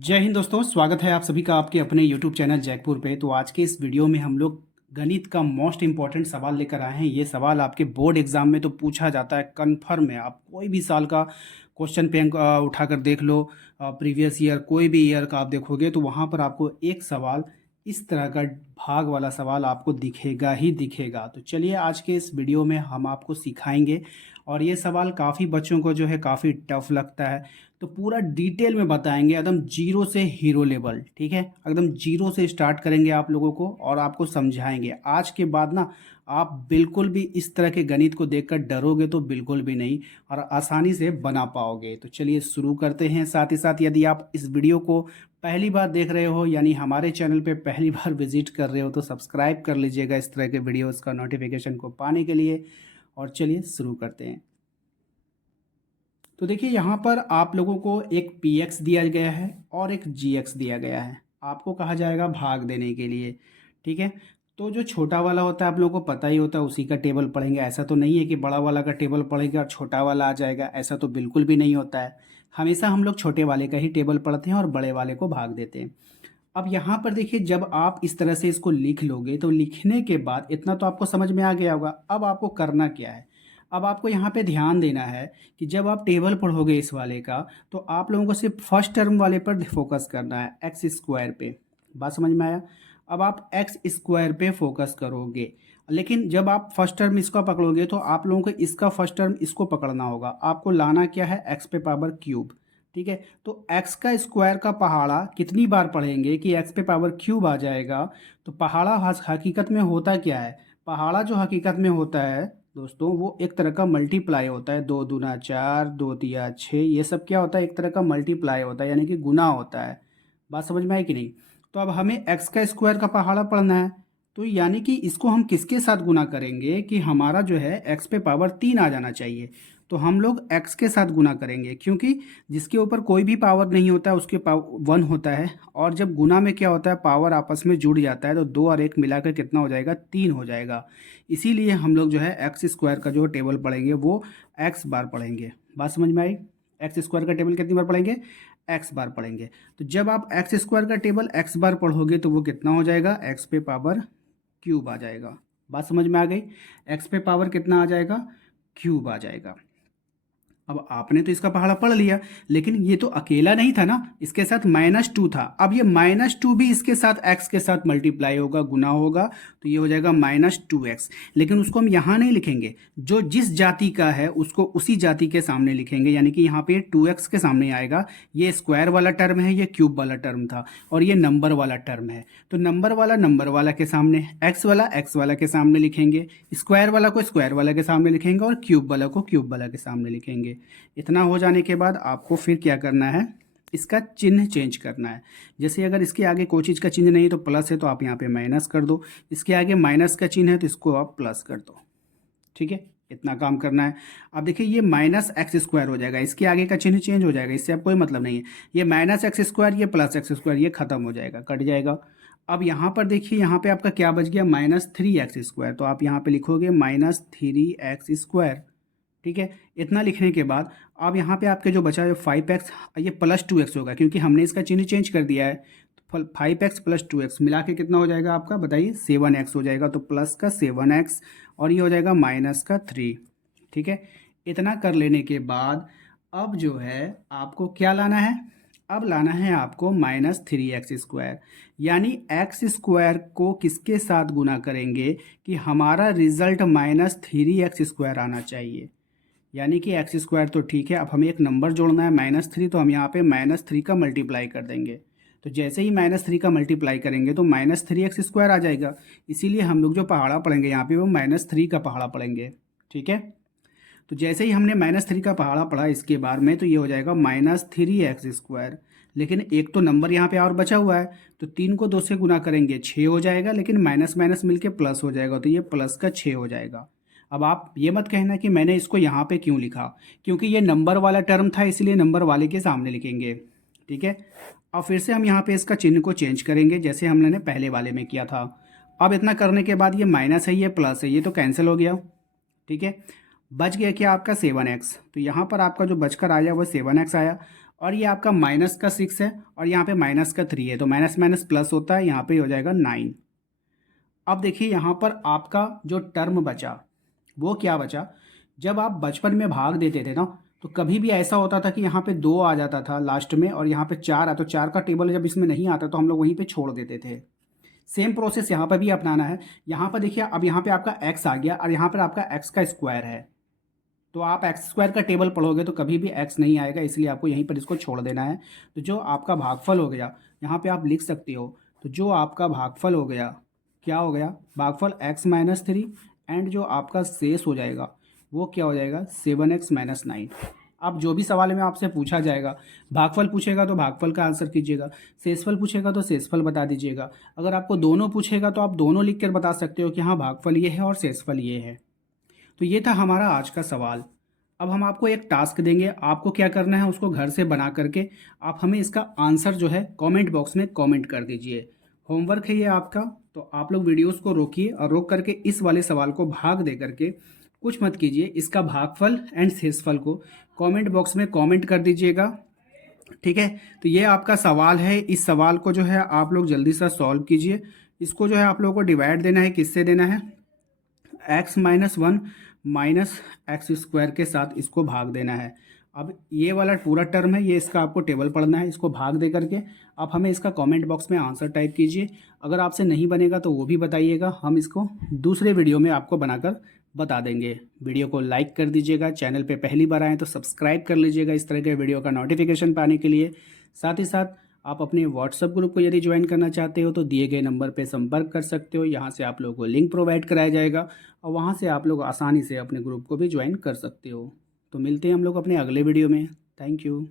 जय हिंद दोस्तों, स्वागत है आप सभी का आपके अपने YouTube चैनल जयपुर पे। तो आज के इस वीडियो में हम लोग गणित का मोस्ट इम्पॉर्टेंट सवाल लेकर आए हैं। ये सवाल आपके बोर्ड एग्जाम में तो पूछा जाता है, कन्फर्म है। आप कोई भी साल का क्वेश्चन बैंक उठाकर देख लो, प्रीवियस ईयर कोई भी ईयर का आप देखोगे तो वहाँ पर आपको एक सवाल इस तरह का भाग वाला सवाल आपको दिखेगा ही दिखेगा। तो चलिए आज के इस वीडियो में हम आपको सिखाएंगे, और ये सवाल काफ़ी बच्चों को जो है काफ़ी टफ लगता है। तो पूरा डिटेल में बताएंगे, एकदम जीरो से हीरो लेवल, ठीक है। एकदम जीरो से स्टार्ट करेंगे आप लोगों को और आपको समझाएंगे। आज के बाद ना आप बिल्कुल भी इस तरह के गणित को देखकर डरोगे तो बिल्कुल भी नहीं, और आसानी से बना पाओगे। तो चलिए शुरू करते हैं। साथ ही साथ यदि आप इस वीडियो को पहली बार देख रहे हो, यानी हमारे चैनल पे पहली बार विजिट कर रहे हो, तो सब्सक्राइब कर लीजिएगा इस तरह के वीडियोज़ का नोटिफिकेशन को पाने के लिए। और चलिए शुरू करते हैं। तो देखिए यहाँ पर आप लोगों को एक पी एक्स दिया गया है और एक जी एक्स दिया गया है। आपको कहा जाएगा भाग देने के लिए, ठीक है। तो जो छोटा वाला होता है आप लोगों को पता ही होता है, उसी का टेबल पढ़ेंगे। ऐसा तो नहीं है कि बड़ा वाला का टेबल पढ़ेंगे और छोटा वाला आ जाएगा, ऐसा तो बिल्कुल भी नहीं होता है। हमेशा हम लोग छोटे वाले का ही टेबल पढ़ते हैं और बड़े वाले को भाग देते हैं। अब यहाँ पर देखिए, जब आप इस तरह से इसको लिख लोगे तो लिखने के बाद इतना तो आपको समझ में आ गया होगा। अब आपको करना क्या है, अब आपको यहाँ पे ध्यान देना है कि जब आप टेबल पढ़ोगे इस वाले का, तो आप लोगों को सिर्फ फर्स्ट टर्म वाले पर फोकस करना है, एक्स स्क्वायर पे। बात समझ में आया। अब आप एक्स स्क्वायर पे फोकस करोगे, लेकिन जब आप फर्स्ट टर्म इसका पकड़ोगे तो आप लोगों को इसका फर्स्ट टर्म इसको पकड़ना होगा। आपको लाना क्या है, एक्स पे पावर क्यूब, ठीक है। तो x का स्क्वायर का पहाड़ा कितनी बार पढ़ेंगे कि x पे पावर क्यूब आ जाएगा। तो पहाड़ा हकीकत में होता क्या है, पहाड़ा जो हकीकत में होता है दोस्तों, वो एक तरह का मल्टीप्लाई होता है। दो दूना चार, दो तिया छः, ये सब क्या होता है, एक तरह का मल्टीप्लाई होता है, यानी कि गुना होता है। बात समझ में आई कि नहीं। तो अब हमें x का स्क्वायर का पहाड़ा पढ़ना है, तो यानी कि इसको हम किसके साथ गुना करेंगे कि हमारा जो है x पे पावर 3 आ जाना चाहिए। तो हम लोग x के साथ गुना करेंगे, क्योंकि जिसके ऊपर कोई भी पावर नहीं होता है उसके पावर 1 होता है। और जब गुना में क्या होता है, पावर आपस में जुड़ जाता है, तो 2 और 1 मिलाकर कितना हो जाएगा, 3 हो जाएगा। इसीलिए हम लोग जो है एक्स स्क्वायर का जो टेबल पढ़ेंगे वो x बार पढ़ेंगे। बात समझ में आई। एक्स स्क्वायर का टेबल कितनी बार पढ़ेंगे, x बार पढ़ेंगे। तो जब आप एक्स स्क्वायर का टेबल x बार पढ़ोगे तो वो कितना हो जाएगा, x पे पावर क्यूब आ जाएगा। बात समझ में आ गई। x पे पावर कितना आ जाएगा, क्यूब आ जाएगा। अब आपने तो इसका पहाड़ा पढ़ लिया, लेकिन ये तो अकेला नहीं था ना, इसके साथ -2 था। अब ये -2 भी इसके साथ x के साथ मल्टीप्लाई होगा, गुना होगा, तो ये हो जाएगा -2x। लेकिन उसको हम यहाँ नहीं लिखेंगे, जो जिस जाति का है उसको उसी जाति के सामने लिखेंगे। यानी कि यहाँ पे 2x के सामने आएगा। ये स्क्वायर वाला टर्म है, ये क्यूब वाला टर्म था, और ये नंबर वाला टर्म है। तो नंबर वाला के सामने, एक्स वाला के सामने लिखेंगे, स्क्वायर वाला को स्क्वायर वाला के सामने लिखेंगे, और क्यूब वाला को क्यूब वाला के सामने लिखेंगे। इतना हो जाने के बाद आपको फिर क्या करना है, इसका चिन्ह चेंज करना है। जैसे अगर इसके आगे कोई चीज़ का चिन्ह नहीं है तो प्लस है, तो आप यहाँ पे माइनस कर दो। इसके आगे माइनस का चिन्ह है तो इसको आप प्लस कर दो, ठीक है। इतना काम करना है। अब देखिए ये -x² हो जाएगा, इसके आगे का चिन्ह चेंज हो जाएगा, इससे अब कोई मतलब नहीं है। ये -x², ये +x², ये खत्म हो जाएगा, कट जाएगा। अब यहाँ पर देखिए, यहाँ पे आपका क्या बच गया, -3x²। तो आप यहाँ पे लिखोगे -3x², ठीक है। इतना लिखने के बाद अब यहाँ पे आपके जो बचा है 5x, ये +2x होगा क्योंकि हमने इसका चिन्ह चेंज कर दिया है। तो 5x + 2x मिला के कितना हो जाएगा आपका, बताइए, 7x हो जाएगा। तो प्लस का 7x और ये हो जाएगा -3, ठीक है। इतना कर लेने के बाद अब जो है आपको क्या लाना है, अब लाना है आपको -3x²। यानी x² को किसके साथ गुना करेंगे कि हमारा रिजल्ट -3x² आना चाहिए। यानी कि x² तो ठीक है, अब हमें एक नंबर जोड़ना है -3, तो हम यहाँ पे -3 का मल्टीप्लाई कर देंगे। तो जैसे ही -3 का मल्टीप्लाई करेंगे तो -3x² आ जाएगा। इसीलिए हम लोग जो पहाड़ा पढ़ेंगे यहाँ पे वो -3 का पहाड़ा पढ़ेंगे, ठीक है। तो जैसे ही हमने -3 का पहाड़ा पढ़ा इसके बार में, तो ये हो जाएगा -3x²। लेकिन एक तो नंबर यहाँ पे और बचा हुआ है, तो 3 को 2 से गुना करेंगे 6 हो जाएगा, लेकिन माइनस माइनस मिलके प्लस हो जाएगा, तो ये प्लस का 6 हो जाएगा। अब आप ये मत कहना कि मैंने इसको यहाँ पे क्यों लिखा, क्योंकि ये नंबर वाला टर्म था, इसलिए नंबर वाले के सामने लिखेंगे, ठीक है। अब फिर से हम यहाँ पे इसका चिन्ह को चेंज करेंगे, जैसे हमने पहले वाले में किया था। अब इतना करने के बाद ये माइनस है, ये प्लस है, ये तो कैंसिल हो गया, ठीक है। बच गया क्या आपका 7x। तो यहाँ पर आपका जो बचकर आया वो 7x आया, और ये आपका माइनस का 6 है और यहाँ पे माइनस का 3 है, तो माइनस माइनस प्लस होता है, यहाँ पे हो जाएगा 9। अब देखिए यहाँ पर आपका जो टर्म बचा वो क्या बचा, जब आप बचपन में भाग देते थे ना तो कभी भी ऐसा होता था कि यहाँ पे 2 आ जाता था लास्ट में और यहाँ पे 4 आ, तो 4 का टेबल जब इसमें नहीं आता तो हम लोग वहीं पे छोड़ देते थे। सेम प्रोसेस यहाँ पर भी अपनाना है। यहाँ पर देखिए अब यहाँ पे आपका x आ गया और यहाँ पर आपका x का स्क्वायर है, तो आप एक्स स्क्वायर का टेबल पढ़ोगे तो कभी भी x नहीं आएगा, इसलिए आपको यहीं पर इसको छोड़ देना है। तो जो आपका भागफल हो गया यहाँ पे आप लिख सकते हो, तो जो आपका भागफल हो गया क्या हो गया, भागफल x-3 एंड जो आपका शेष हो जाएगा वो क्या हो जाएगा 7x-9। अब जो भी सवाल में आपसे पूछा जाएगा, भागफल पूछेगा तो भागफल का आंसर कीजिएगा, शेषफल पूछेगा तो शेषफल बता दीजिएगा। अगर आपको दोनों पूछेगा तो आप दोनों लिख कर बता सकते हो कि हाँ भागफल ये है और शेषफल ये है। तो ये था हमारा आज का सवाल। अब हम आपको एक टास्क देंगे, आपको क्या करना है उसको घर से बना करके आप हमें इसका आंसर जो है कमेंट बॉक्स में कमेंट कर दीजिए। होमवर्क है ये आपका, तो आप लोग वीडियोस को रोकिए और रोक करके इस वाले सवाल को भाग दे करके कुछ मत कीजिए, इसका भागफल एंड शेषफल को कमेंट बॉक्स में कमेंट कर दीजिएगा। ठीक है, तो ये आपका सवाल है, इस सवाल को जो है आप लोग जल्दी से सॉल्व कीजिए। इसको जो है आप लोगों को डिवाइड देना है, किससे देना है, x-1 माइनस एक्स स्क्वायर के साथ इसको भाग देना है। अब ये वाला पूरा टर्म है, ये इसका आपको टेबल पढ़ना है, इसको भाग दे करके आप हमें इसका कमेंट बॉक्स में आंसर टाइप कीजिए। अगर आपसे नहीं बनेगा तो वो भी बताइएगा, हम इसको दूसरे वीडियो में आपको बनाकर बता देंगे। वीडियो को लाइक कर दीजिएगा, चैनल पे पहली बार आएँ तो सब्सक्राइब कर लीजिएगा इस तरह के वीडियो का नोटिफिकेशन पाने के लिए। साथ ही साथ आप अपने व्हाट्सएप ग्रुप को यदि ज्वाइन करना चाहते हो तो दिए गए नंबर पे संपर्क कर सकते हो, यहाँ से आप लोगों को लिंक प्रोवाइड कराया जाएगा और वहाँ से आप लोग आसानी से अपने ग्रुप को भी ज्वाइन कर सकते हो। तो मिलते हैं हम लोग अपने अगले वीडियो में। Thank you.